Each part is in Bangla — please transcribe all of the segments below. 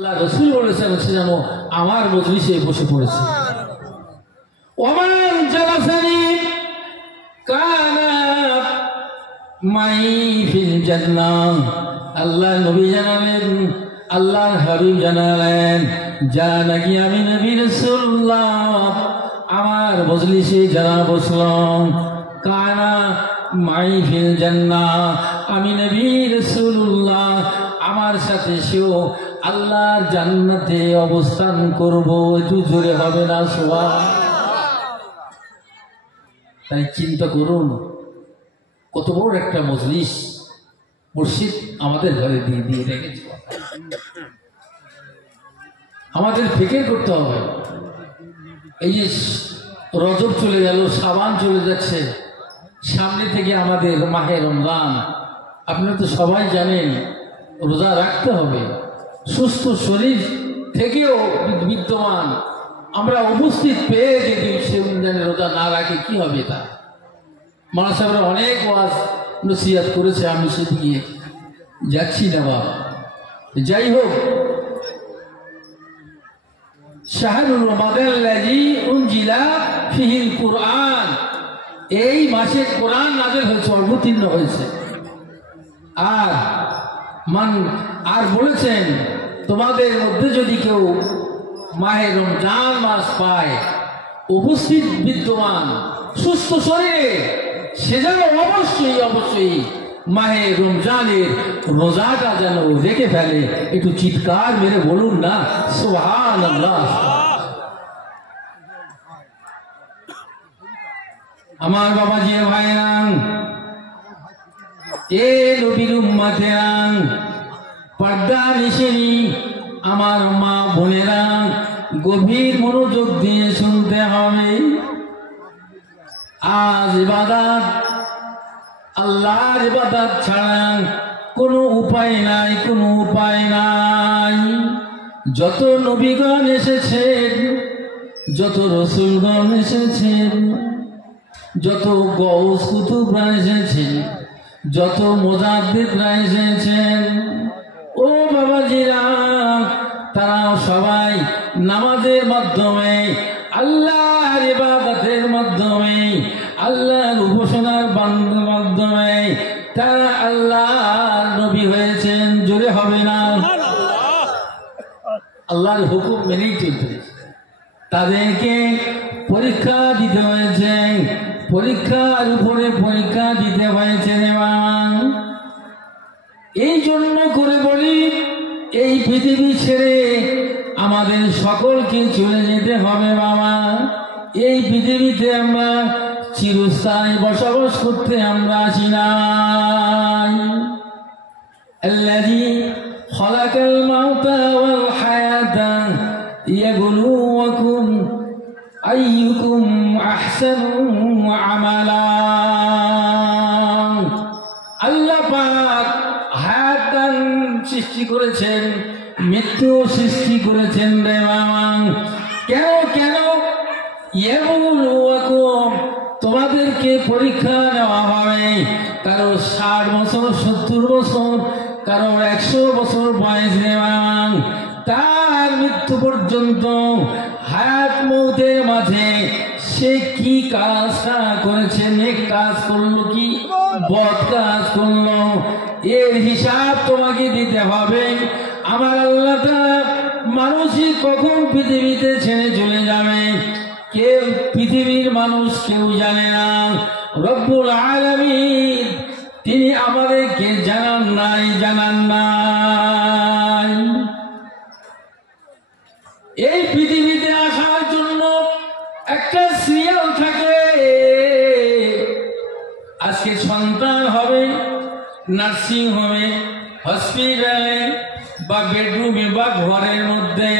আল্লাহ রাসূল বলেছেন সে যেন আমার মজলিসে বসে পড়েছে। ওমান জালাসানি কানা মাই ফিল জান্নাহ। আল্লাহ নবী জানালেন, আল্লাহর হাবিব জানালেন, যা নাকি আমি নবী রাসূলুল্লাহ আমার মজলিসে যারা বসলাম, কানা মাই ফিল জান্নাহ, আমি নবী রাসূলুল্লাহ আমার সাথে সেও আল্লাহর জান্নাতে অবস্থান করব। একটু জোরে হবে না সুবহান? তাই চিন্তা করুন, কত বড় একটা মজলিস মসজিদ আমাদের ঘরে দিয়ে দিয়ে রেখেছে। আমাদের ফিকির করতে হবে। এই যে রজব চলে গেল, শাবান চলে যাচ্ছে, সামনে থেকে আমাদের মাহে রমজান। আপনারা তো সবাই জানেন রোজা রাখতে হবে। সুস্থ শরীর থেকেও বিদ্যমান আমরা উপস্থিত পেয়ে যদি সে রোজা না রাখে কি হবে? তা মানুষ আমরা অনেক ওয়াজ নসিহত করেছে, আমি সেদিকে যাচ্ছি না বাবা। যাই হোক, শাহরুল রমাদাল্লাযী উনজিলা ফিহিল কুরআন, এই মাসে কোরআন নাযিল হয়েছে, অবতীর্ণ হয়েছে। আর বলেছেন তোমাদের মধ্যে যদি কেউ মাহে রমজান মাস পায়, উপস্থিত বিদ্যমান সুস্থ শরীরে, সে যেন অবশ্যই মাহে রমজানের রোজাটা যেন রেখে ফেলে। একটু চিৎকার মেরে বলুন না সুবহানাল্লাহ। আমার বাবাজি ভাইরা, এ নবীর উম্মতেরা, পর্দা নিশিনী আমার মা বোনেরা, গভীর মনোযোগ দিয়ে শুনতে হবে। আজ ইবাদত, আল্লাহর ইবাদত ছাড়া কোনো উপায় নাই, কোনো উপায় নাই। যত নবীগণ এসেছেন, যত রাসূলগণ এসেছেন, যত গৌস কুতুবরা এসেছেন, যত মুজাদ্দিদরা এসেছেন, ও বাবাজিরা, তারা সবাই নামাজের মাধ্যমে, আল্লাহর ইবাদতের মাধ্যমে, আল্লাহর উপাসনার মাধ্যমে তারা আল্লাহর নবী হয়েছেন। জোরে হবে না? আল্লাহর হুকুম মেনেই চলতে তাদেরকে পরীক্ষা দিতে হয়েছে, পরীক্ষার উপরে পরীক্ষা দিতে হয়েছে। এই জন্য করে বলি, এই পৃথিবী ছেড়ে আমাদের সকলকে চলে যেতে হবে বাবা। এই পৃথিবীতে আমরা চিরস্থায়ী বসবাস করতে আমরা আসি নাই। আল্লাযী খালাকাল মাউতা ওয়াল হায়াতা লিয়াবলুয়াকুম আইয়ুকুম আহসানু আমালা। আল্লাহ পাক হায়াত সৃষ্টি করেছেন, মৃত্যু সৃষ্টি করেছেন রে বাবা। কেন? তোমাদেরকে পরীক্ষা নেওয়া হবে। কারো 60 বছর, 70 বছর, কারো 100 বছর বয়স রে বাবা। তার মৃত্যু পর্যন্ত হায়াত মৌতের মাঝে সে কি কাজটা করেছে, নেক কাজ করলো কি বদ কাজ করলো, এর হিসাব তোমাকে দিতে হবে। আমার আল্লাহ তাআলা মানুষই কখন পৃথিবীতে ছেড়ে চলে যাবে কেউ পৃথিবীর মানুষ কেউ জানে না। রব্বুল আলামিন তিনি আমাদেরকে জানান নাই। এই পৃথিবীতে আসার জন্য একটা সিরিয়াল থাকে। আজকে সন্তান হবে নার্সিং হোমে, হসপিটালে বা বেডরুমে বা ঘরের মধ্যে,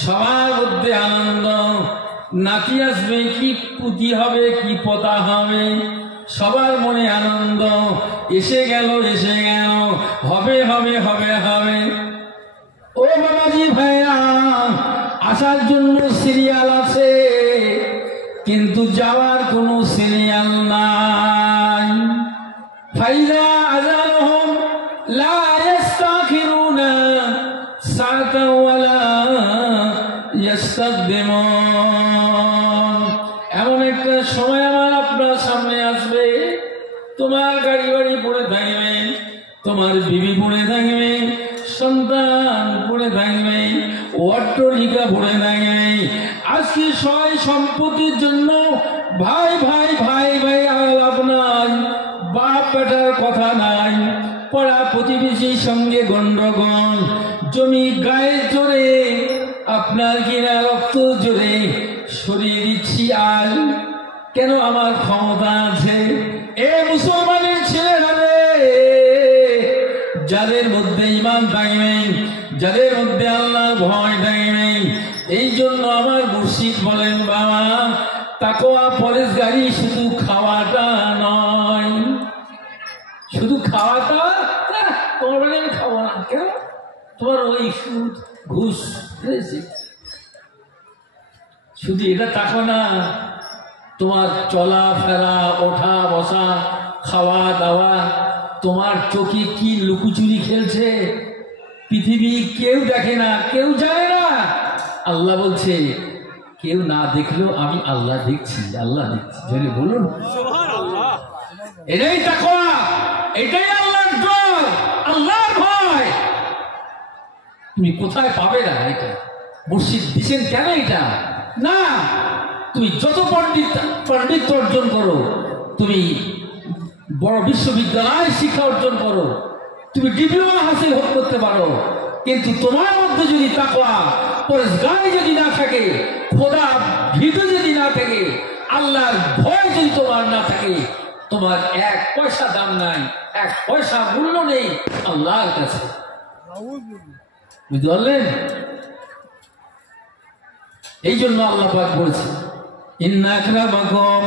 সবার মধ্যে আনন্দ। নাতি আসবে, কি পুতি হবে, কি পোতা হবে, সবার মনে আনন্দ। এসে গেল, হবে। ও বাবাজি ভাইরা, আসার জন্য সিরিয়াল আছে, কিন্তু যাওয়ার কোনো সিরিয়াল নাই। ফাইজা আযানহুম লা ইস্তাখিরুনা সাআতাও ওয়ালা ইস্তাকদিমুন। এমন একটা সময় আমার আপনার সামনে আসবে, তোমার গাড়ি বাড়ি পড়ে থাকবে, তোমার বিবি পড়ে থাকবে, সন্তান পড়ে থাকবে, অট্টালিকা পড়ে থাকবে। আজকে সয় সম্পত্তির জন্য ভাই ভাই ভাই ভাই আলাপ নাই, বাপ বেটার কথা নাই, পাড়া প্রতিবেশীর সঙ্গে গন্ডগোল, জমি গায়ে জোরে আপনার কিনা রক্ত জোরে সরিয়ে দিচ্ছি। আর কেন? আমার ক্ষমতা আছে। এ মুসলমানের ছেলেরা রে, যাদের মধ্যে ঈমান থাকবে, যাদের মধ্যে আল্লাহর ভয় থাকবে, এই জন্য আমার মুর্শিদ বলেন, বাবা তাকওয়া পরেশগারি শুধু খাওয়াটা নয়। শুধু খাওয়াটা না, তোমার বাড়ি আমি খাবো না। কেন? তোমার ওই সুদ ঘুষ শুধু এটা তাকো না, তোমার চলা ফেরা, ওঠা বসা, খাওয়া দাওয়া, তোমার চোখে কি লুকোচুরি খেলছে পৃথিবী কেউ দেখে না, কেউ জানে না। আল্লাহ বলছে কেউ না দেখলেও আমি আল্লাহ দেখছি, আল্লাহ দেখছি। জোরে বলুন সুবহানাল্লাহ। এটাই তাকওয়া, এটাই আল্লাহর ডর, আল্লাহর ভয়। তুমি কোথায় পাবে না এটা? মুর্শিদ দিছেন কেন এটা? না, তুমি যত পণ্ডিত অর্জন করো, তুমি বড় বিশ্ববিদ্যালয় শিক্ষা অর্জন করো, তুমি ডিপ্লোমা হাসিল করতে পারো, কিন্তু তোমার মধ্যে যদি তাকওয়া পরেশগারি যদি না থাকে, খোদা ভীত যদি না থাকে, আল্লাহর ভয় যদি তোমার না থাকে, তোমার এক পয়সা দাম নাই, এক পয়সা মূল্য নেই আল্লাহর কাছে। বুঝতে পারলেন? এই জন্য আল্লাহ পাক বলছে, ইন্না আকরামাকুম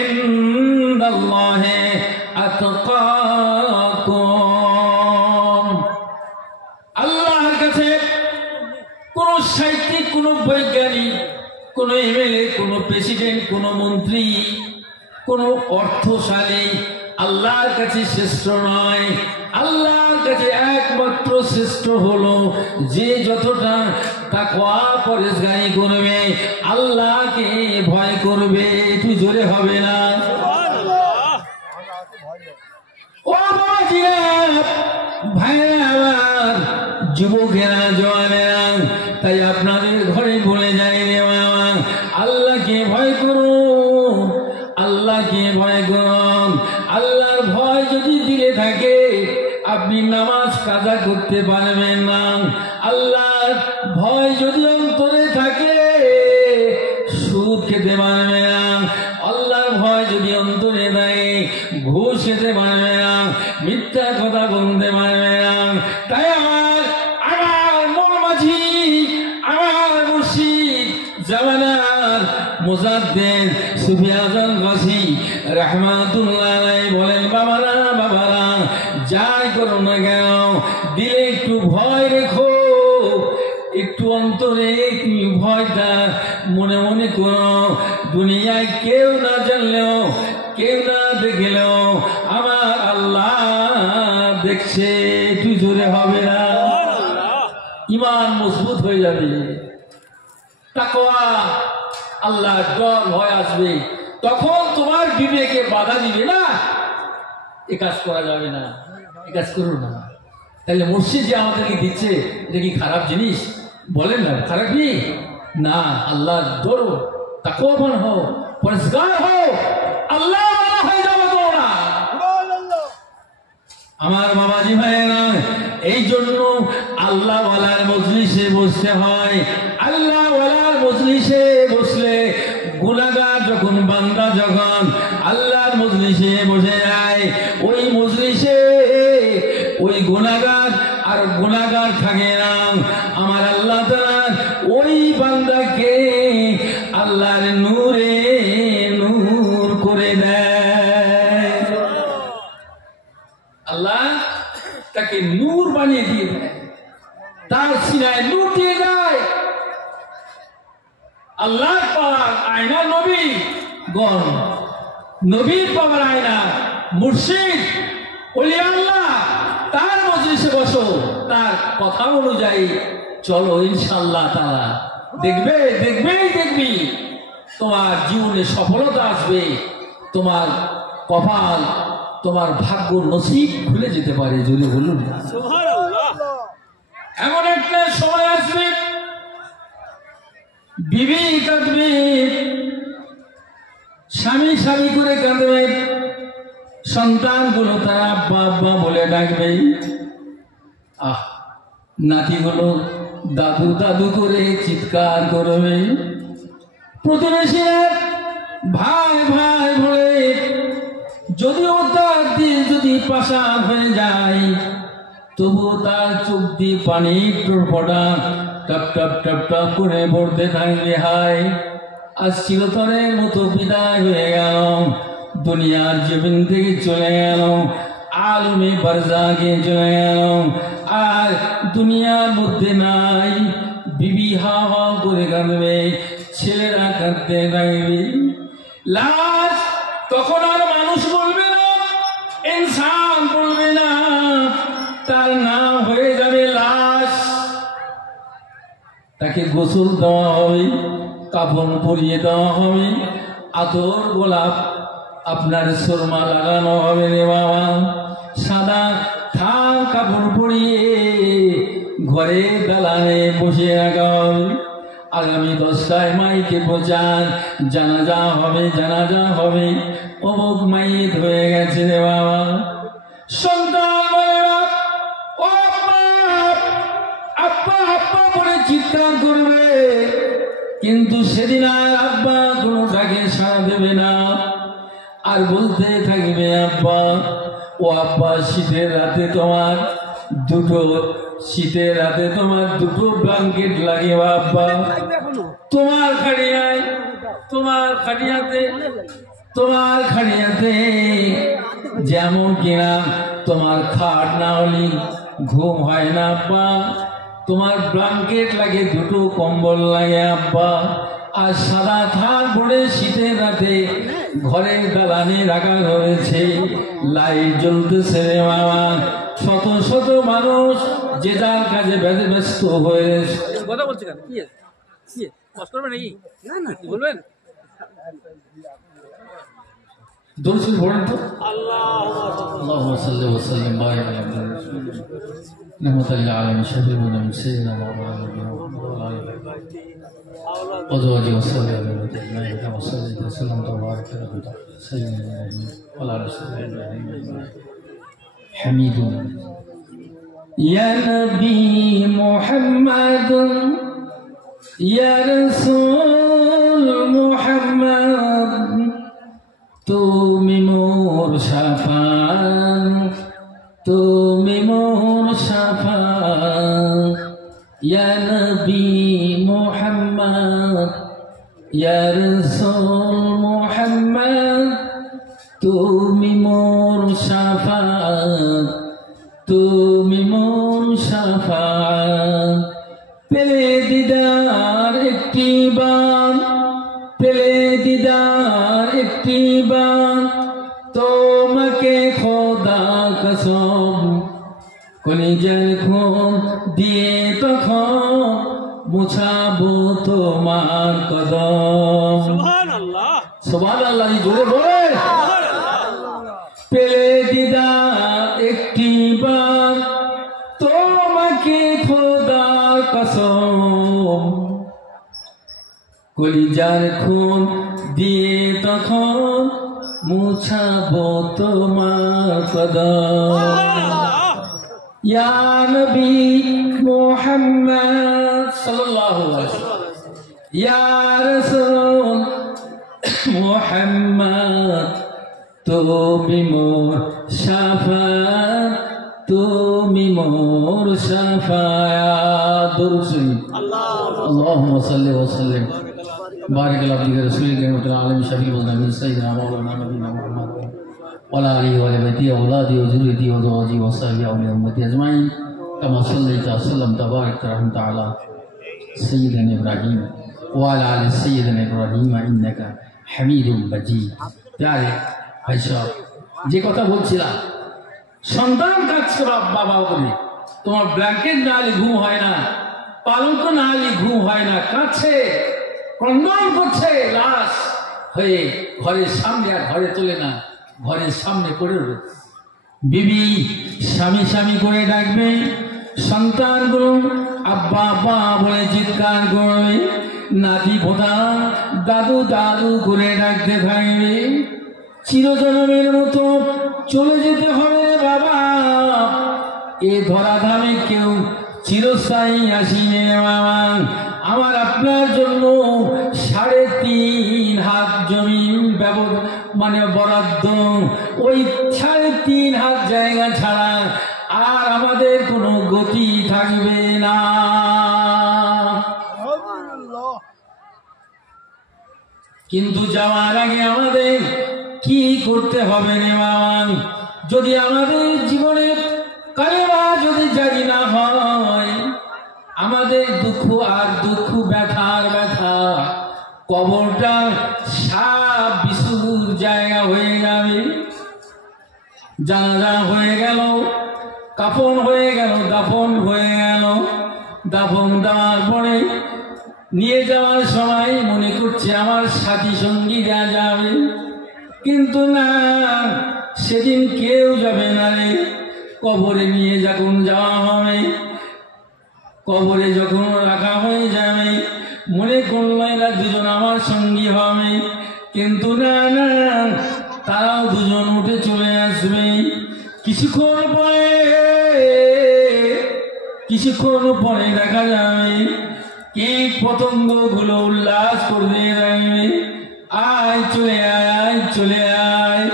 ইনদাল্লাহি আতকাকুম। আল্লাহর কাছে কোন সাহিত্যিক, কোন বৈজ্ঞানিক, কোন এমএলএ, কোন প্রেসিডেন্ট, কোন মন্ত্রী, কোন অর্থশালী আল্লাহর কাছে শ্রেষ্ঠ নয়। আল্লাহর কাছে একমাত্র শ্রেষ্ঠ হলো যে যতটা তাকওয়া পরেশগারি করবে, আল্লাহকে ভয় করবে। একটু জোরে হবে না? ও বাবাজিরা, ভাইরা আমার, যুবকেরা, জওয়ানেরা, তাই আপনাদের ঘরে বলে যাই রে বাবা, আল্লাহকে ভয় করুন, আল্লাহকে ভয় করুন। আল্লাহর ভয় যদি দিলে থাকে, আপনি নামাজ কাজা করতে পারবেন না। আল্লাহর ভয় যদি অন্তরে থাকে, সুদ খেতে পারবে না। আল্লাহর ভয় যদি অন্তরে থাকে, ঘুষ খেতে পারবে না, মিথ্যা কথা বলতে পারবে না। তাই আমার মন মাঝি, আমার মুর্শিদ জামানার মুজাদ্দিদ সুফি আজম গাজী রাহমাতুল্লাহ আলাইহি বলেন, বাবারা বাবারা, যাই করো না কেন, দিলে একটু ভয় রেখো, একটু অন্তরে তুমি ভয়টা মনে মনে করো। দুনিয়ায় কেউ না জানলেও, কেউ না দেখলেও আমার আল্লাহ দেখছে। একটু জোরে হবে না? ঈমান মজবুত হয়ে যাবে, তাকওয়া, আল্লাহর ডর ভয় আসবে। তখন তোমার বিবেকে বাধা দিবে না, এ কাজ করা যাবে না, এ কাজ করো না। তাহলে মুর্শিদ যে আমাদেরকে দিচ্ছে, এটা কি খারাপ জিনিস? বলেন না, খারাপ নেই না। আল্লাহর ডরো, তাকওয়াবান হও, পরেশগার হও, আল্লাহ হয়ে যাবে তোমরা। আমার বাবাজি ভাইয়েরা, এই জন্য আল্লাহ ওয়ালার মজলিসে বসতে হয়। আল্লাহ ওয়ালার মজলিসে বসলে, গুনাহগার যখন, বান্দা যখন আল্লাহর মজলিসে বসে যায়, ওই মজলিসে ওই গুনাহগার আর গুনাহগার থাকে না। আমার আল্লাহ তাআলা ওই বান্দাকে আল্লাহর নূরে নূর করে দেয়। আল্লাহ তাকে নূর বানিয়ে দিয়ে দেয়, তার সিনায় নূর দিয়ে দেয়। আল্লাহর পাক আয়না নবী গণ, নবীর পাওয়ার আয়না মুর্শিদ ওলি আল্লাহ, তার মজলিসে বসো, তার কথা অনুযায়ী চলো ইনশাআল্লাহ তাআলা দেখবি তোমার জীবনে সফলতা আসবে, তোমার কপাল, তোমার ভাগ্য নসিব খুলে যেতে পারে। যদি বলুন এমন একটা সময় আসবে বিবি কাঁদবে, স্বামী করে কাঁদবে, সন্তানগুলো তার আব্বা আব্বা বলে ডাকবে, নাতিগুলো দাদু দাদু করে চিৎকার করবে, প্রতিবেশীরা ভাই ভাই বলে, যদিও তার দিয়ে যদি পাশান হয়ে যায় তবুও তার চোখ দিয়ে পানি পড়া টপ টপ টপ টপ করে পড়তে থাকবে। হায়, আজ চিরতরের মতো বিদায় হয়ে গেল, দুনিয়ার জীবন থেকে চলে গেল, আলমে বারজাকে চলে গেল, আর দুনিয়ার মধ্যে নাই। বিবি হাওয়া হাওয়া করে কাঁদবে, ছেলেরা কাঁদতে থাকবে। লাশ তখন আর মানুষ বলবে না, ইনসান বলবে না, তার নাম হয়ে যাবে লাশ। তাকে গোসল দেওয়া হবে, কাফন পরিয়ে দেওয়া হবে, আতর গোলাপ আপনার সুরমা লাগানো হবে রে বাবা, সাদা থান কাপড় পরিয়ে ঘরে দালানে বসে রাখা হবে। আগামী 10টায় মাইকে প্রচার, জানাজা হবে, অমুক মাইত হয়ে গেছে রে বাবা। সন্তান ও আব্বা আব্বা বলে চিৎকার করবে, কিন্তু সেদিন আর আব্বা কোনোটাকে সাড়া দেবে না, আর বলতে থাকবে আব্বা ও আব্বা, শীতের রাতে তোমার দুটো ব্ল্যাঙ্কেট লাগে আব্বা, তোমার খাড়িয়াতে যেমন কিনা তোমার খাট না হলে ঘুম হয় না আব্বা, তোমার ব্ল্যাঙ্কেট লাগে, দুটো কম্বল লাগে আব্বা, আর সাদা থান পড়ে শীতের রাতে ঘরের দালানে রাখা হয়েছে, লাইট জ্বলতেছে রে বাবা, শত শত মানুষ যে যার কাজে ব্যস্ত হয়ে। কথা বলছি কেন? কি কষ্ট করবে নাকি? না বলবেন। দরুদ পড়েন তো। আল্লাহুম্মা সাল্লি ওয়া সাল্লিম বারিক আলা রাসূলিল্লাহ আলামিন শাফিউনা মিন সাইয়্যিদিনা মুহাম্মাদিন ওয়া আলা আলিহি ওয়া সাহবিহি كما صليت وسلمت وبارك على سيدنا محمد وعلى رسوله حميد يا نبي محمد يا رسول محمد তুমি মোর শাফাত, তুমি মোর শাফাত, ইয়া নবী মুহাম্মদ ইয়া রাসূল মুহাম্মদ, তুমি মোর শাফাত, তুমি মোর শাফাত। পেলে দিদার একটিবার, পেলে দিদার একটিবার, তোমাকে খোদা কসম কলিজার খুন দিয়ে তখন মুছাবো তোমার কদম। সুবহানাল্লাহ, সুবহানাল্লাহ, জোরে বলে। পেলে দিদার একটিবার, তোমাকে খোদা কসম কলিজার খুন দিয়ে তখন মুছাবো তোমার কদম। ইয়া নবী মুহাম্মদ সাল্লাল্লাহু আলাইহি ওয়াসাল্লাম, ইয়া রাসূল মুহাম্মদ, তুমি মোর শাফাত, তুমি মোর শাফাত। দুরূদ আল্লাহুম্মা সাল্লি ওয়া সাল্লিম বারিক আলা রাসূলিল্লাহ আলামিন শাফিউনা মিন সাইয়্যিদিনা মাওলানা নবিয়িনা মুহাম্মদ ওয়া আলা আলিহি ওয়া সাহবিহি ওয়া আওলাদি ওয়া যুররিয়্যতি ওয়া যাওজি ওয়া সাহবিহি ওয়া উম্মতি আজমাইন কামা সাল্লাইতা ওয়া সাল্লামতা ওয়া বারাকতা ওয়া রাহমাতা আলা সাইয়্যিদিনা ইব্রাহিম ওয়া আলা আলি সাইয়্যিদিনা ইব্রাহিম ইন্নাকা হামিদুম মাজিদ। প্যারে ভাই সাহেব, যে কথা বলছিলাম, সন্তান কাছে বাবা বলে, তোমার ব্ল্যাঙ্কেট না হলে ঘুম হয় না, পালঙ্ক না হলে ঘুম হয় না, কাছে ক্রন্দন করছে লাশ হয়ে ঘরের সামনে, আর ঘরে তোলে না, ঘরের সামনে পড়ে রয়েছে। বিবি স্বামী স্বামী করে ডাকবে, সন্তানগুলো আব্বা আব্বা বলে চিৎকার করবে, নাতি ভোটা দাদু দাদু করে ডাকতে থাকবে। চিরজনমের মতো চলে যেতে হবে বাবা, এ ধরাধামে কেউ চিরস্থায়ী আসিনে বাবা। আমার আপনার জন্য 3.5 হাত জমিন মানে বরাদ্দ, ওই 3.5 হাত জায়গা ছাড়া আর আমাদের কোনো গতি থাকবে না। কিন্তু যাওয়ার আগে আমাদের কি করতে হবে রে বাবা? যদি আমাদের জীবনে কালেমা যদি জারি না হয়, আমাদের দুঃখ আর দুঃখ, ব্যথার ব্যথা, কবরটা সাপ বিশুর জায়গা হয়ে যাবে। জানাজা হয়ে গেল, কাফন হয়ে গেল, দাফন হয়ে গেল, দাফন দেওয়ার পরে নিয়ে যাওয়ার সময় মনে করছে আমার সাথী সঙ্গীরা যাবে, কিন্তু না, সেদিন কেউ যাবে না রে। কবরে নিয়ে যখন যাওয়া হবে, কবরে যখন রাখা হয়ে যাবে, মনে করলো এরা দুজন আমার সঙ্গী হবে, কিন্তু না না, তারাও দুজন উঠে চলে আসবে। কিছুক্ষণ পরে দেখা যাবে কীট পতঙ্গ গুলো উল্লাস করতে থাকবে, আয় চলে আয় চলে আয়,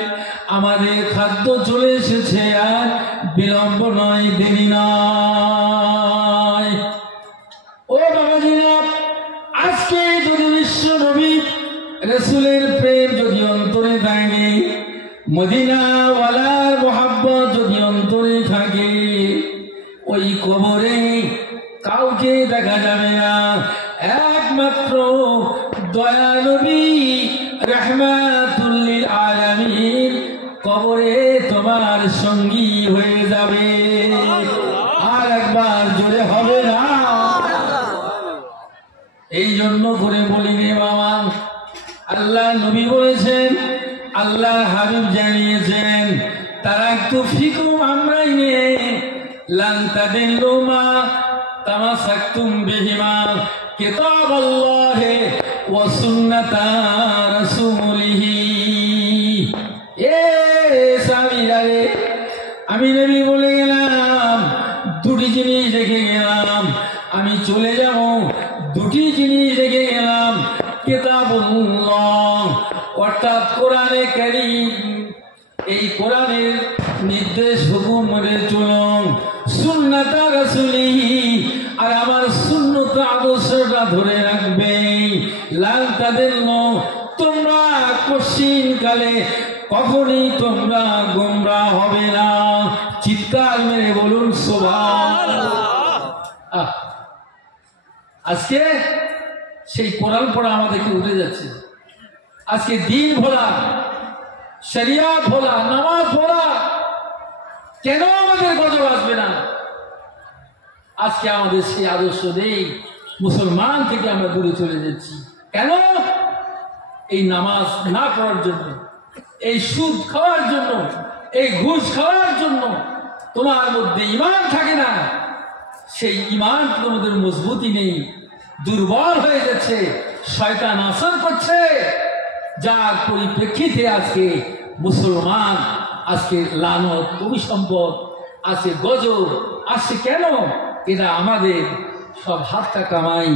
আমাদের খাদ্য চলে এসেছে, আর বিলম্ব নয়, দেরি নয়। ও বাবাজিরা, আজকে যদি বিশ্ব নবী রাসূলের প্রেম যদি অন্তরে থাকে, মদিনাওয়ালার মোহাব্বত যদি অন্তরে থাকে, ওই কবরে কাউকে দেখা যাবে না, একমাত্র দয়া নবী রাহমাতুল লিল আলামিন কবরে তোমার সঙ্গী হয়ে যাবে। আর একবার জোরে হবে না? এই জন্য করে বলি রে বাবা, আল্লাহ নবী বলেছেন, আল্লাহ হাবিব জানিয়েছেন, তারাকতু ফিকুম আমরাইনি লান তাদিল্লু মা তামাসাকতুম বিহিমা কিতাবাল্লাহি ওয়া সুন্নাতা রাসূলিহি। এ সামিরা রে, আমি নবী বলে গেলাম, দুটি জিনিস রেখে গেলাম, আমি চলে যাব, দুটি জিনিস রেখে গেলাম, কিতাবুল্লাহ অর্থাৎ কোরআনে কারীম, এই কোরআনের নির্দেশ হুকুম মেনে চলুন, সুন্নাতা রাসূলিহি, আর আমার সুন্নত আদর্শটা ধরে রাখবে, লাল তাদিল্লু, তোমরা কঠিন কালে কখনই তোমরা গোমরা হবে না। চিৎকার মেরে বলুন সুবহানাল্লাহ। আজকে সেই কোরআন পড়া আমাদেরকে উঠে যাচ্ছে, আজকে দিন ভোলা, শরিয়াত ভোলা, নামাজ ভোলা, কেন আমাদের গজব আসবে না? আজকে আমাদের সেই আদর্শ নেই, মুসলমান থেকে আমরা দূরে চলে যাচ্ছি। কেন? এই নামাজ না পড়ার জন্য, এই সুদ খাওয়ার জন্য, এই ঘুষ খাওয়ার জন্য তোমার মধ্যে ঈমান থাকে না, সেই ঈমান তোমাদের মজবুতি নেই, দুর্বল হয়ে যাচ্ছে, শয়তান আসর করছে, যার পরিপ্রেক্ষিতে আজকে মুসলমান আজকে লানত, অভিসম্পদ, আজকে গজব আসছে। কেন? এটা আমাদের সব হাতটা কামাই,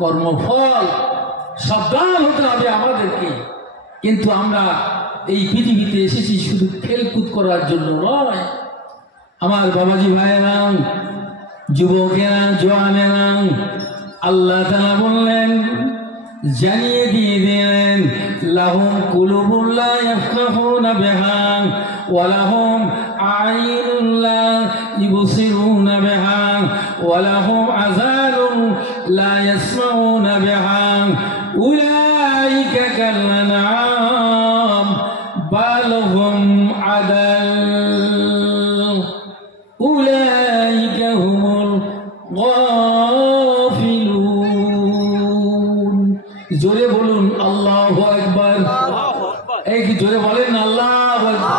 কর্মফল, সাবধান হতে হবে আমাদেরকে। কিন্তু আমরা এই পৃথিবীতে এসেছি শুধু খেলকুদ করার জন্য নয়। আমার বাবাজি ভাইয়েরা, যুবকেরা, জওয়ানেরা, আল্লাহ তাআলা বললেন, জানিয়ে দিয়ে দিলেন, লাহুম কুলুবুন লা ইয়াফকাহুনা বিহা ওয়া লাহুম আ'ইনুন লা ইবসিরুনা বিহা ওয়া লাহুম আযানুন লা ইয়াসমাউনা বিহা উলাইকা কাল আনআম বাল হুম আদাল উলাইকা হুমুল জোরে বলুন আল্লাহু আকবার। এই কি জোরে বলেন আল্লাহু আকবার।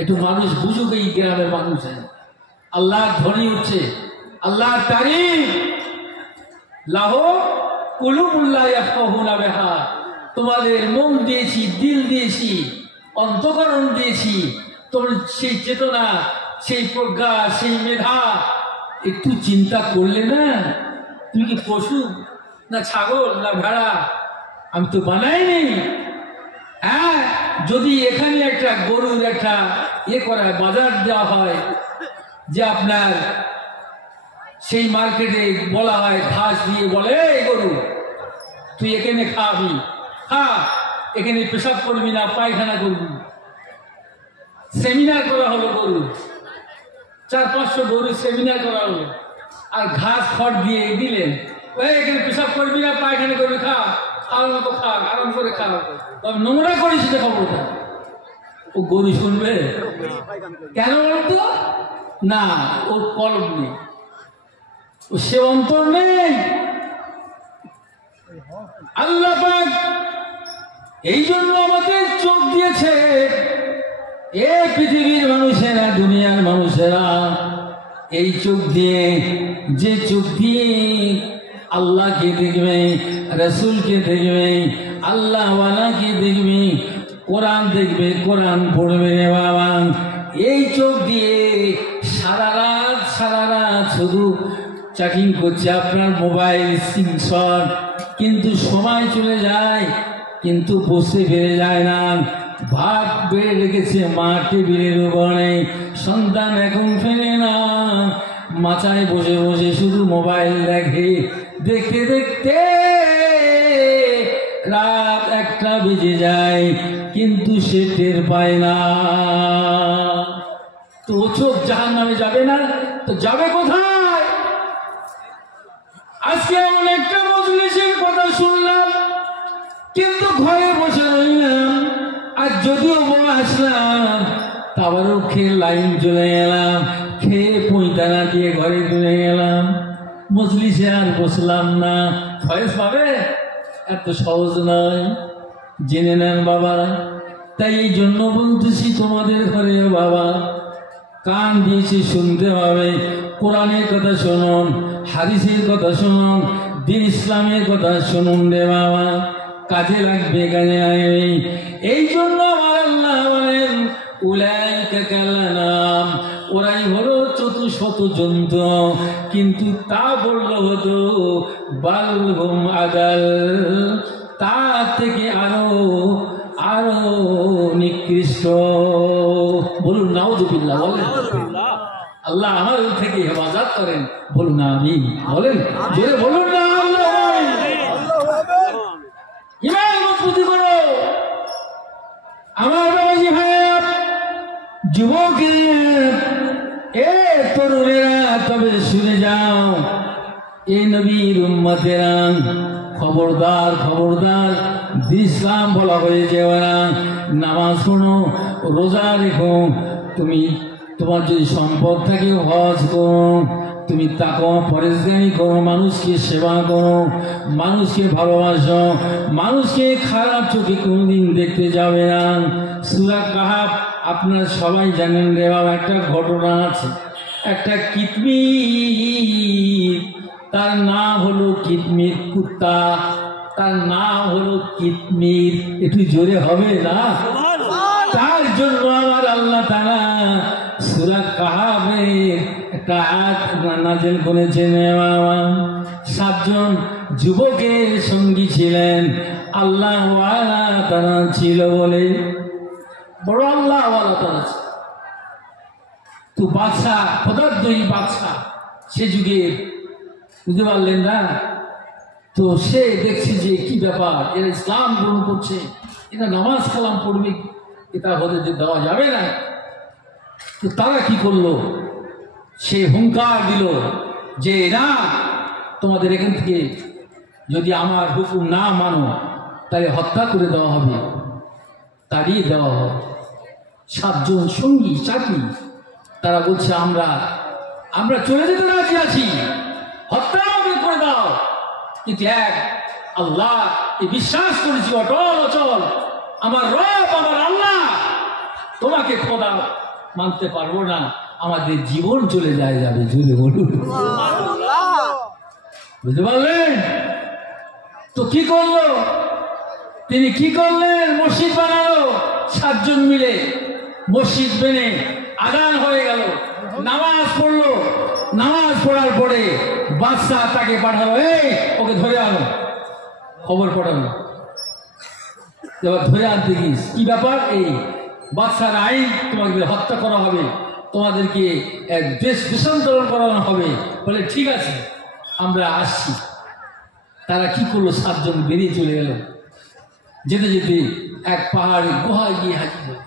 একটু মানুষ বুঝুক, এই গ্রামের মানুষ আল্লাহ ধ্বনি হচ্ছে, আল্লাহ তারিফ। লাহো কুলুবুল্লাহ ইয়াফকাহুনা বিহা, তোমাদের মন দিয়েছি, দিল দিয়েছি, অন্তঃকরণ দিয়েছি, তোমার সেই চেতনা, সেই প্রজ্ঞা, সেই মেধা একটু চিন্তা করলে না, তুমি কি পশু না ছাগল না ভেড়া? আমি তো বানাইনি। হ্যাঁ, যদি এখানে একটা গরুর একটা করা বাজার দেওয়া হয়, যে আপনার সেই মার্কেটে বলা হয়, ঘাস দিয়ে বলে এই গরু তুই এখানে খাবি, খা, এখানে পেশাব করবি না, পায়খানা করবি। সেমিনার করা হলো, গরু 400-500 গরু সেমিনার করা হলো, আর ঘাস খড় দিয়ে দিলেন, এখানে পেশাব করবি না, পায়খানা করবি, খা, খাওয়ার মতো খা, আরাম করে খা, তবে নোংরা করিস না খবরটা। ও গরু শুনবে কেন বলতো? না, ওর কলম নেই, ও সে অন্তর নেই। আল্লাহ পাক এই জন্য আমাদের চোখ দিয়েছে। এ পৃথিবীর মানুষেরা, দুনিয়ার মানুষেরা, এই চোখ দিয়ে, যে চোখ দিয়ে আল্লাহকে দেখবে, রসুলকে দেখবে, আল্লাহওয়ালাকে দেখবে, কোরআন দেখবে, কোরআন পড়বে রে বাবা, এই চোখ দিয়ে সারা রাত শুধু চেকিং করছে আপনার মোবাইল স্ক্রিনশট, কিন্তু সময় চলে যায়, কিন্তু বসে ফিরে যায় না। ভাত বেড়ে রেখেছে মা টেবিলের উপরে, সন্তান এখন ফেরে না, মাথায় বসে বসে শুধু মোবাইল দেখে, দেখতে দেখতে রাত 1টা বেজে যায়, কিন্তু সে টের পায় না। তো ও চোখ জাহান্নামে যাবে না তো যাবে কোথায়? আজকে এমন একটা মজলিসের কথা শুনলাম, কিন্তু ঘরে বসে রইলাম, আর যদিও বড় আসলাম, তারপরেও খেয়ে লাইন চলে গেলাম, খেয়ে পঁয়তানা দিয়ে ঘরে চলে গেলাম, মজলিসে আর বসলাম না। ফয়েজ পাবে? এত সহজ নয়, জেনে নেন বাবা। তাই এই জন্য বলতেছি তোমাদের ঘরে বাবা, কান দিয়েছি শুনতে হবে, কোরআনের কথা শুনুন, হাদিসের কথা শুনুন, দিন ইসলামের কথা শুনুন রে বাবা, কাজে লাগবে, কাজে লাগবে। এই জন্য আমার আল্লাহ বলেন উলাইকা কালানাম, ওরাই হলো চতুষ্পদ জন্তু, কিন্তু তা বললো হতো বালহুম আদাল, তার থেকে আরো নিকৃষ্ট। বলুন নাউযুবিল্লাহ, বলেন আল্লাহ আমাদের থেকে হেফাজত করেন, বলুন আমিন, বলেন জোরে বলুন না আল্লাহ। ইমান মজবুতি করো আমার বাবাজি ভাইয়া, যুবকের, এ তরুণেরা, তবে শুনে যাও, এ নবীর উম্মতেরা, খবরদার খবরদার, ইসলাম বলা হয়েছে ওরা, নামাজ পড়ো, রোজা রেখো, তুমি তোমার যদি সম্পদ থাকে হজ করো, তুমি তাকওয়া পরেজগারি করো, মানুষকে সেবা করো, মানুষকে ভালোবাসো, মানুষকে খারাপ চোখে কোনোদিন দেখতে যাবে না। সূরা কাহাফ আপনারা সবাই জানেন রে বাবা, একটা ঘটনা আছে, একটা কিতমির, তার নাম হলো কিতমির কুত্তা, তার নাম হলো কিতমির। একটু জোরে হবে না? তার জন্য আমার আল্লাহ তাআলা সূরা কাহাফের একটা আয়াত নাযিল করেছেন বাবা। 7 জন যুবকের সঙ্গী ছিলেন, আল্লাহওয়ালা তারা ছিল বলে, বড় আল্লাহওয়ালা তারা ছিল। তো বাদশা, খোদাদ্দয়ী বাদশা সে যুগে, বুঝতে পারলেন না? তো সে দেখছে যে কি ব্যাপার, এরা ইসলাম গ্রহণ করছে, এরা নামাজ কালাম পড়বে, এটা হতে দেওয়া যাবে না। তো তারা কি করলো, সে হুঙ্কার দিল যে না, তোমাদের এখান থেকে যদি আমার হুকুম না মানো তাহলে হত্যা করে দেওয়া হবে, তাড়িয়ে দেওয়া হবে। 7 জন সঙ্গী সাথী তারা বলছে আমরা চলে যেতে রাজি আছি, হত্যা করে দাও। কিন্তু এক আল্লাহ বিশ্বাস করেছি অটল অচল, আমার রব আমার আল্লাহ, তোমাকে খোদা মানতে পারবো না, আমাদের জীবন চলে যাবে। জুড়ে বলুন, বুঝতে পারলেন? তো কি করলো তিনি? কি করলেন? মসজিদ বানালো 7 জন মিলে। মসজিদ বেনে আজান হয়ে গেল, নামাজ পড়লো। নামাজ পড়ার পরে বাদশাহ তাকে পাঠালো, এই ওকে ধরে আনো। খবর পাঠালো, এবার ধরে আনতে গিয়েছ, কি ব্যাপার? এই বাদশার আইন, তোমাকে হত্যা করা হবে, তোমাদেরকে এক দেশ দেশান্তরণ করানো হবে। বলে ঠিক আছে, আমরা আসছি। তারা কি করলো? 7 জন বেরিয়ে চলে গেল। যেতে যেতে এক পাহাড়ের গুহায় গিয়ে হাজির হল।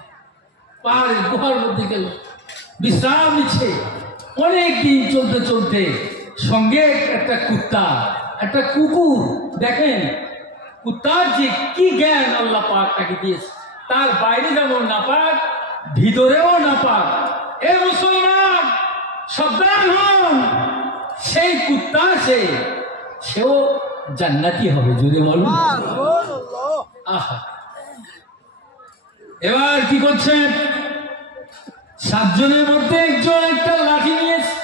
পাহাড়ের গুহার মধ্যে গেল, বিশ্রাম নিচ্ছে। অনেক দিন চলতে চলতে সঙ্গে একটা কুত্তা, একটা কুকুর। দেখেন কুত্তার যে কি জ্ঞান আল্লাহ পাক তাকে দিয়েছে, তার বাইরে যেমন নাপাক, ভিতরেও নাপাক। এ মুসলমান সাবধান হন, সেই কুত্তা সেও জান্নাতি হবে। জোরে বলুন। আহা, এবার কি করছেন? 7 জনের মধ্যে একজন একটা লাঠি নিয়েছে,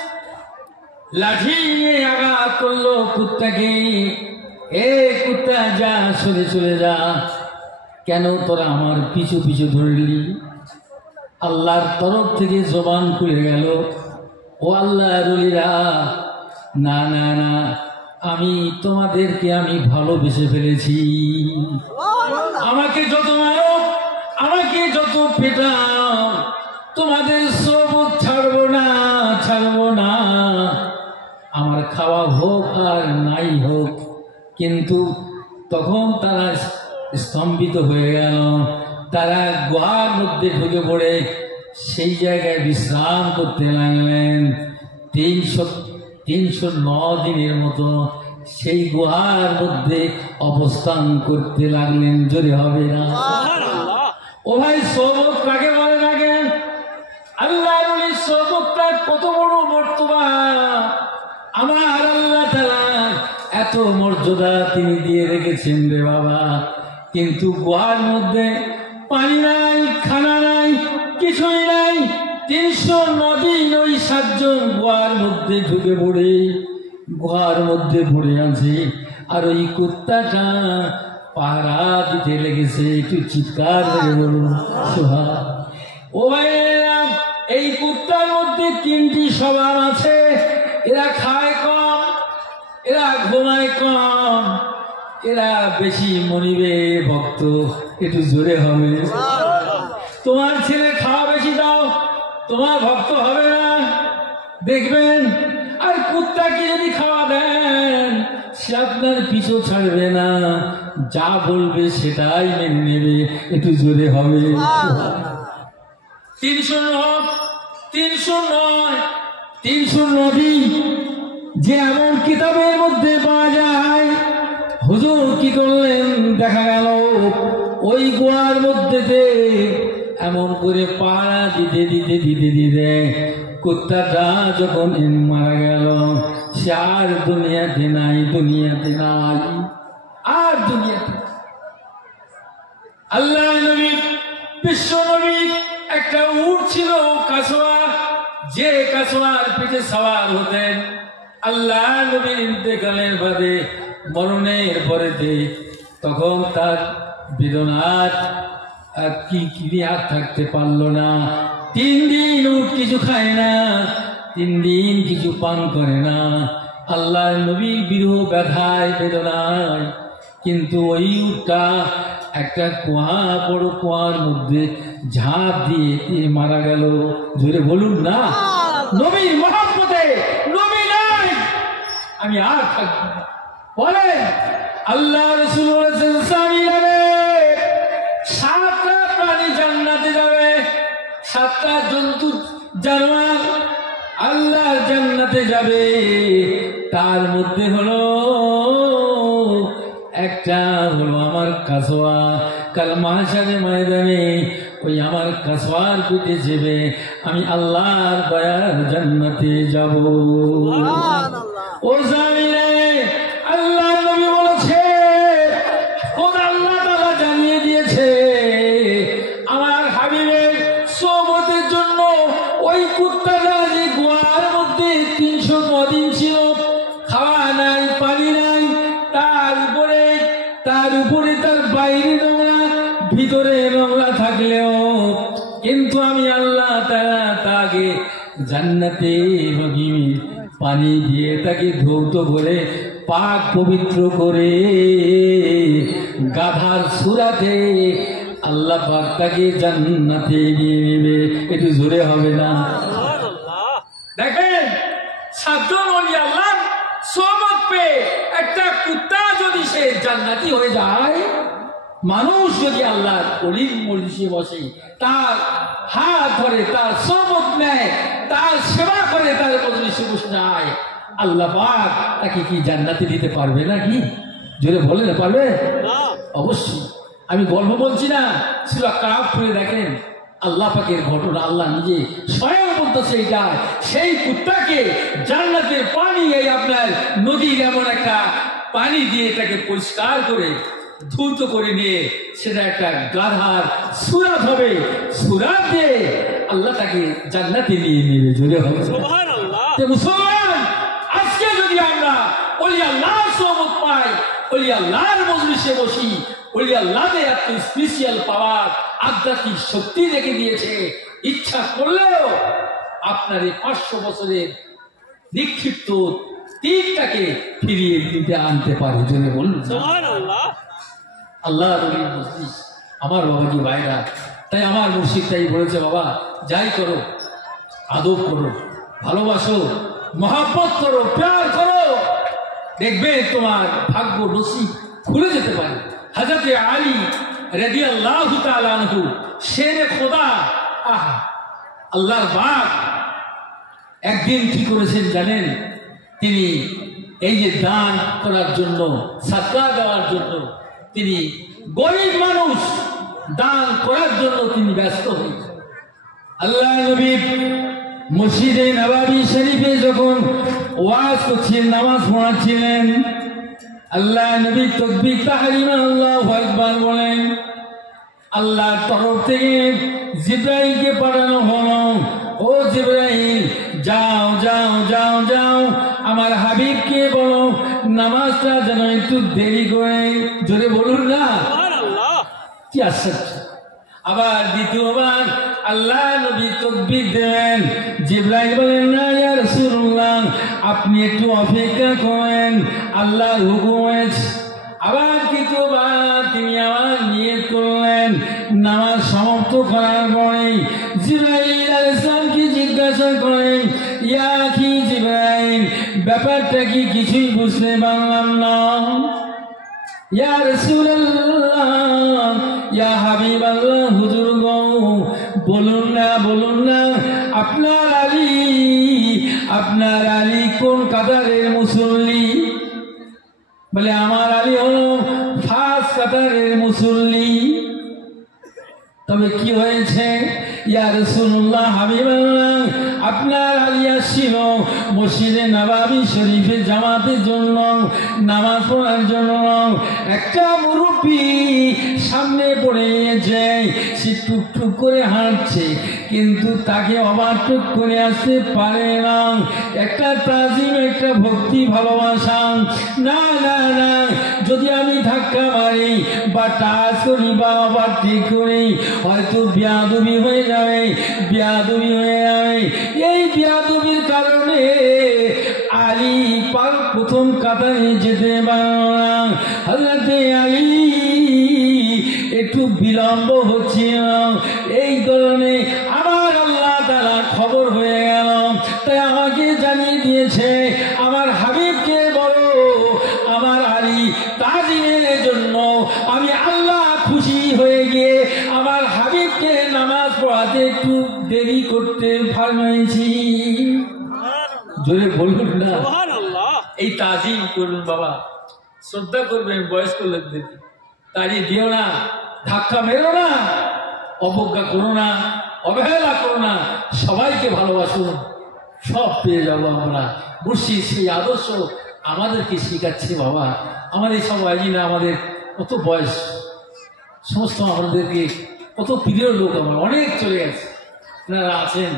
লাঠি নিয়ে আঘাত করলো কুত্তাকে। এ কুত্তা যা, সরে চলে যা। কেন তোরা আমার পিছু পিছু ধরলি? আল্লাহর তরফ থেকে জবান খুলে গেল, ও আল্লাহর ওলিরা, না না না, আমি তোমাদেরকে আমি ভালোবেসে ফেলেছি। আমাকে যত মারো, আমাকে যত পেটাও, তোমাদের সবুত ছাড়বো না, ছাড়বো না। আমার খাওয়া হোক আর নাই হোক। কিন্তু তখন তারা স্তম্ভিত হয়ে গেল। তারা গুহার মধ্যে ঢুকে পড়ে সেই জায়গায় বিশ্রাম করতে লাগলেন। 309 দিনের মতো সেই গুহার মধ্যে অবস্থান করতে লাগলেন। জোরে হবে না? ও ভাই, সবক কাকে বলে রাখেন? আল্লাহর ওলি সবকটা কত বড় মর্তবা! আমার আল্লাহ তাআলা এত মর্যাদা তিনি দিয়ে রেখেছেন রে বাবা। কিন্তু গুহার মধ্যে পানি নাই, খানা নাই, কিছুই নাই। 309 দিন ওই 7 জন গুহার মধ্যে ঢুকে পড়ে গুহার মধ্যে পড়ে আছে। আর ওই কুত্তাটা পাহারা দিতে লেগেছে। একটু চিৎকার করে বলুন সুবহান। ও ভাইয়েরা, এই কুত্তার মধ্যে 3টি স্বভাব আছে। এরা খায় কম, এরা ঘুমায় কম, এরা বেশি মনিবে ভক্ত। একটু জোরে হবে। তোমার ছেলে খাওয়া বেশি দাও, তোমার ভক্ত হবে না, দেখবেন। আর কুত্তাকে যদি খাওয়া দেন, সে আপনার পিছু ছাড়বে না, যা বলবে সেটাই মেনে নেবে। একটু জোরে হবে। 309 যে এমন কিতাবের মধ্যে পাওয়া যায়। হুজুর কি করলেন? দেখা গেল ওই গুহার মধ্যে এমন করে পাড়া দিতে দিতে দিতে দিতে কুত্তাটা যখন মারা গেল, সে আর দুনিয়াতে নাই, দুনিয়াতে নাই, আর দুনিয়াতে। আল্লাহ নবী, বিশ্ব নবী একটা উট ছিল কাসওয়া, যে কাসওয়ার পিঠে সাওয়ার হতেন। আল্লাহ নবীর ইন্তেকালের বাদে, মরণের পরেতে, তখন তার বেদনার কি আর থাকতে পারলো না। 3 দিন উট কিছু খায় না, 3 দিন কিছু পান করে না। আল্লাহ নবীর বিরহ ব্যথায়, বেদনায়। কিন্তু ওই উটটা একটা বড় কুয়ার মধ্যে ঝাঁপ দিয়ে মারা গেল। জোরে বলুন না। নবীর মহব্বতে, নবী নাই, আমি আর থাকবো না। বলেন, আল্লাহ রাসূল বলেছেন, সামিরা রে, 7টা প্রাণী জান্নাতে যাবে, 7টা জন্তু জানোয়ার আল্লাহর জান্নাতে যাবে। তার মধ্যে একটা হলো আমার কাসওয়া। কাল মাহশারের ময়দানে ওই আমার কাসওয়ার পিঠে চেপে আমি আল্লাহর দয়ার জান্নাতে যাব। ও জামিনে, আল্লাহ নবী জান্নাতে রহিমে পানি দিয়ে তাকে ধৌত করে পাক পবিত্র করে গাধার সুরাতে আল্লাহ পাক তাকে জান্নাতে নিয়ে নেবে। একটু জোরে হবে না? দেখেন, সাতজন ওলি আল্লাহ সওয়াব পেয়ে একটা কুত্তা যদি সে জান্নাতি হয়ে যায়, মানুষ যদি আল্লাহ অলির মজলিসে বসে, তার হাত ধরে, তার সওয়াব নেয়, তার সেবা করে, তার মজলিসে বসে যায়, আল্লাহ পাক তাকে কি জান্নাতে দিতে পারবে নাকি? জোরে বলে না পারবে? অবশ্যই। আমি গল্প বলছি না, সূরা কাফ পড়ে দেখেন আল্লাহ পাকের ঘটনা। আল্লাহ নিজে স্বয়ং বলতেছে এটা, সেই কুত্তাকে জান্নাতের পানি, এই আপনার নদীর এমন একটা পানি দিয়ে এটাকে পরিষ্কার করে ধৌত করে নিয়ে সেটা একটা গাধার সুরাত হবে, সুরাত দিয়ে আল্লাহ তাকে জান্নাতে নিয়ে নেবে। জোরে হবে মুসলমান। আজকে যদি আমরা ওলি আল্লাহর সোহবত পাই, ওলি আল্লাহর মজলিসে বসি, ওলি আল্লাহদের এত স্পেশাল পাওয়ার, আধ্যাত্মিক শক্তি রেখে দিয়েছে, ইচ্ছা করলেও আপনার এই 500 বছরের নিক্ষিপ্ত তীরটাকে ফিরিয়ে দিতে আনতে পারে। জন্য বলুন আল্লাহ রলির মজলিস। আমার বাবাজি ভাইরা, তাই আমার মুর্শিদ তাই বলেছে, বাবা যাই করো, আদব করো, ভালোবাসো, মহাব্বত করো, প্যার করো, দেখবে তোমার ভাগ্য নসিব খুলে যেতে পারে। হযরতে আলী রাদিয়াল্লাহু তাআলা আনহু, শেরে খোদা, আল্লাহর বাপ, একদিন কি করেছেন জানেন? তিনি এই যে দান করার জন্য, সাদকা দেওয়ার জন্য, তিনি গরিব মানুষ, দান করার জন্য তিনি ব্যস্ত হয়েছেন। আল্লাহ নবী মসজিদে নববী শরীফে যখন ওয়াজ করছিলেন, নামাজ পড়াচ্ছিলেন, আল্লাহ নবী তাকবীর তাহরিমা আল্লাহু আকবার বলেন। আল্লাহর তরফ থেকে জিবরাইলকে পাঠানো হলো, ও জিবরাইল যাও যাও যাও যাও, আমার হাবিবকে বলো নামাজটা যেন একটু দেরি করে। জোরে বলুন না, কি আশ্চর্য। আবার দ্বিতীয়বার আল্লাহ নবী তাকবীর দেন, জিবরাইল বলেন না ইয়া রাসূলুল্লাহ, আপনি একটু অপেক্ষা করেন, আল্লাহর হুকুম হয়েছে। আবার তৃতীয়বার তিনি আবার নিয়ত করলেন, নামাজ সমাপ্ত করার পরে জিবরাইল আলাইহিস সালামকে জিজ্ঞাসা করেন, ইয়া আখি জিবরাইল, ব্যাপারটা কি কিছুই বুঝতে পারলাম না। ইয়া রাসূলুল্লাহ, ইয়া হাবিবাল্লাহ, হুজুর গো, বলুন না বলুন না, আপনার আলী কোন কাতারের মুসল্লি? বলে আমার আলী হলো ফার্স্ট কাতারের মুসল্লি। তবে কি হয়েছে? ইয়া রাসূলুল্লাহ, হাবিবাল্লাহ, আপনার আলী আসছিল মসজিদে নববী শরীফে জামাতের জন্য, নামাজ পড়ার জন্য। একটা মুরব্বী সামনে পড়ে গিয়েছে, সে টুকটুক করে হাঁটছে, কিন্তু তাকে ওভারটেক করে আসতে পারে না। একটা তাজিম, একটা ভক্তি, ভালোবাসা, না না না, যদি আমি ধাক্কা মারি বা টাচ করি বা ওভারটেক করি, হয়তো বেয়াদবি হয়ে যাবে, বেয়াদবি হয়ে যাবে। এই বেয়াদবির কারণে আলী পাক প্রথম কাতারে যেতে পারল না। হযরতে আলী একটু বিলম্ব হচ্ছিল, এই কারণে আমার আল্লাহ তাআলা খবর হয়ে গেল, তাই আমাকে জানিয়ে দিয়েছে, আমার হাবিবকে বলো আমার আলী তাজিমের জন্য আমি আল্লাহ খুশি হয়ে গিয়ে আমার হাবিবকে নামাজ পড়াতে একটু দেরি করতে ফরমাইছি। জোরে বলুন না, এই তাজিম করুন বাবা, শ্রদ্ধা করবেন বয়স্ক লোকদেরকে, তাড়িয়ে দিও না, ধাক্কা মেরো না, অবজ্ঞা করো না, অবহেলা করো না, সবাইকে ভালোবাসুন, সব পেয়ে যাবো আমরা। মুর্শিদ সেই আদর্শ আমাদেরকে শিখাচ্ছে বাবা। আমাদের সবাই না, আমাদের কত বয়স, সমস্ত আমাদেরকে কত প্রিয় লোক, আমার অনেক চলে গেছে, আপনারা আছেন,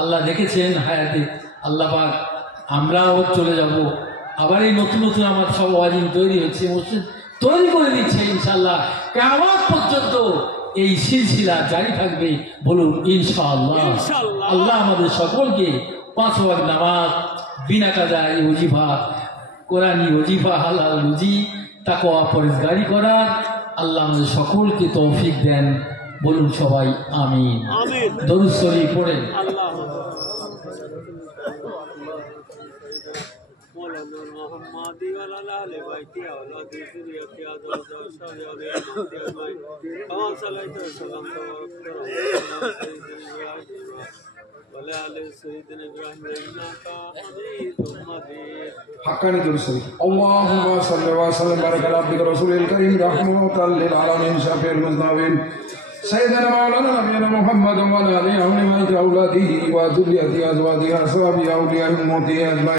আল্লাহ দেখেছেন হায়াতে, আল্লাহ পাক আমরাও চলে যাব। আবার এই নতুন নতুন আমার সব ওয়াজিন তৈরি হচ্ছে, মসজিদ তৈরি করে দিচ্ছে ইনশাল্লাহ। কিয়ামত পর্যন্ত এই সিলসিলা জারি থাকবে, বলুন ইনশাআল্লাহ। ইনশাআল্লাহ। আল্লাহ আমাদের সকলকে 5 ওয়াক্ত নামাজ, বিনা কাজায় ওজিফা, কোরআনী ওজিফা, হালাল রুজি, তাকওয়া পরহেজগারি করার আল্লাহ আমাদের সকলকে তৌফিক দেন, বলুন সবাই আমিন। আমিন। দরুদ শরীফ পড়েন। আল্লাহ محمد وعلى آل بيته وعلى ذريته أزواجه وذريته كما صليت وسلمت وباركت وعلى آل سيدنا إبراهيم إنك حميد مجيد. حقاني درسي اللهم صل وسلم وبارك على عبدك رسولك الكريم رحمة للعالمين شفيع المذنبين سيدنا مولانا نبينا محمد وعلى آله وصحبه أولاده وذريته أزواجه أصحابه أولياء أمته أجمعين.